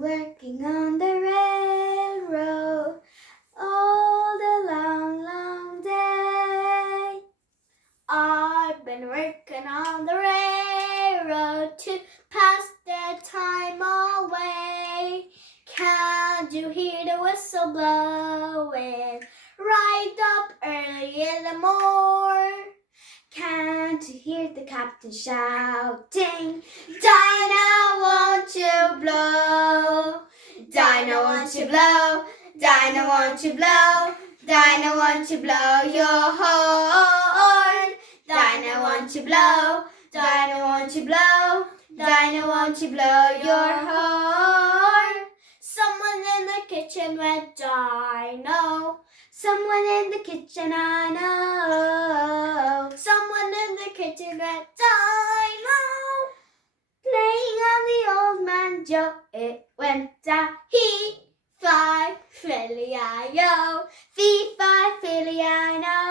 working on the railroad all the long, long day. I've been working on the railroad to pass the time away. Can't you hear the whistle blowing right up early in the morn? Can't you hear the captain shouting, Dinah, won't you blow? Dinah, won't you blow? Dinah, won't you blow? Dinah, won't you blow your horn? Dinah, won't you blow? Dinah, won't you blow? Dinah, won't you blow your horn? Someone in the kitchen went, Dinah. Someone in the kitchen, I know. Someone in the kitchen went, Dinah. Playing on the old banjo, it went a-hee, fi, filly-I-o, fee-fi, filly-I-know.